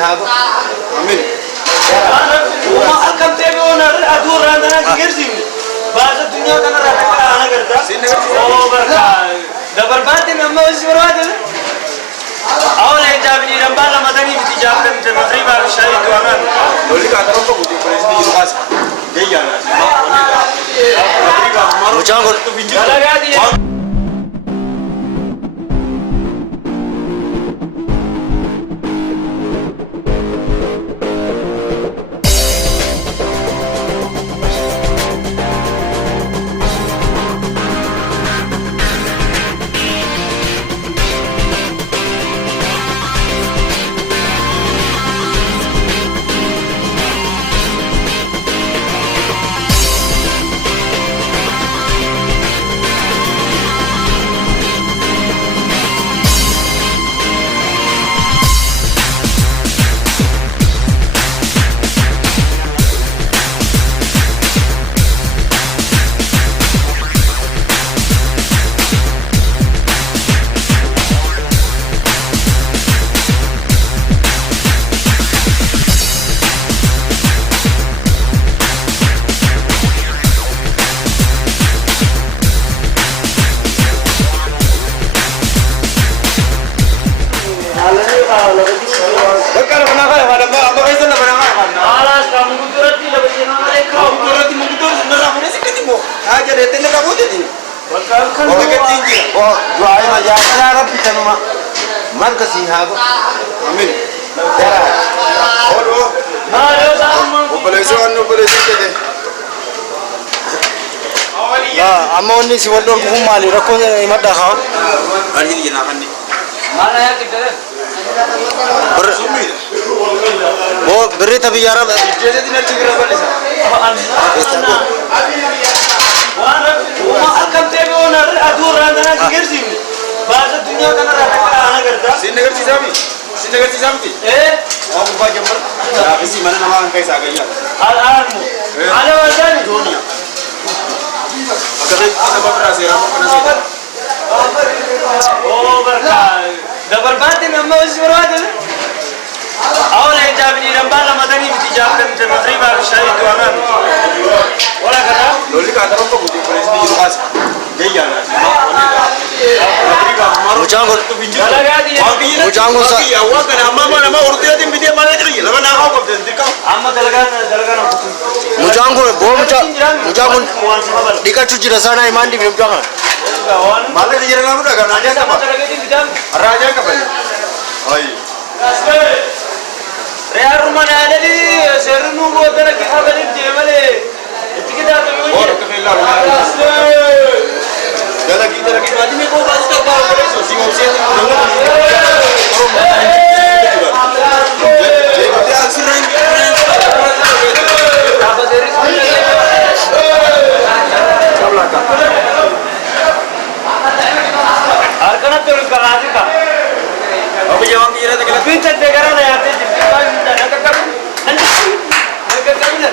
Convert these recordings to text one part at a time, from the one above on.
هذا amir وما أكمل تبيون أدور عندنا كيرسي بعض الدنيا كنا رحنا أنا كرتا أو بركة دبر باتين أما وسيو هذا أول إجابة نمبر مدني بتجاب كم تمثيل بارو شاي دوامن لولي كاترون كم بودي بريسدي يروحاس جيا مجانغ مركزي هذا amir لا أموني سوالو كم مالي ركون يمد خا أرجع ينا خني mana ya kita वो बरे तभी यार जैसे दिन अच्छी करा बने सा وما أكمل تبيون أدور عندنا كيرسي بعض الدنيا كنا رحنا أنا كرتا سينغر تيزامي إيه أو بابا جمبر لا بس mana nama angkai sagaya الآن على وزن dunia agar kita berasa ramai kena أو بركة دبر باتين أما وسيو هذا أول إجابة نمبر مدني بتجاب كم تمثيل بارو شاي دوامن ولا كذا loli kataron kok budi presiden Yukas jaya मुझांगो मुझांगो सा awal kan nama urutnya tim video mana jadi lama nak kau kau dikau amma dalagan मुझांगो वो मुझांगो दिका चुची रसाना ईमान दी मुझांगो malah di jalan udah kan raja apa raja apa oi Rea rumah ada di serunu buat anak kita balik dia mana itu kita tu orang kepala jalan kita lagi tadi ni kau pasti tahu kalau besok si mau siapa jadi asiran apa dari Arkanat turun ke atas kan? apa jawab dia tak kena Pintar negara ni ada di mana nak kau? Nak kau ni?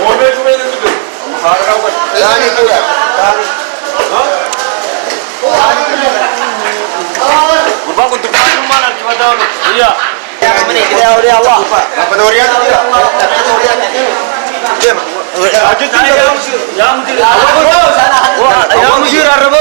mobil tu mana tu harga apa लानी पूरा Bang untuk rumah nak cuma tahu. Iya. ini kita ori Allah apa dorian tu dia Ya mungkin. Ya mungkin.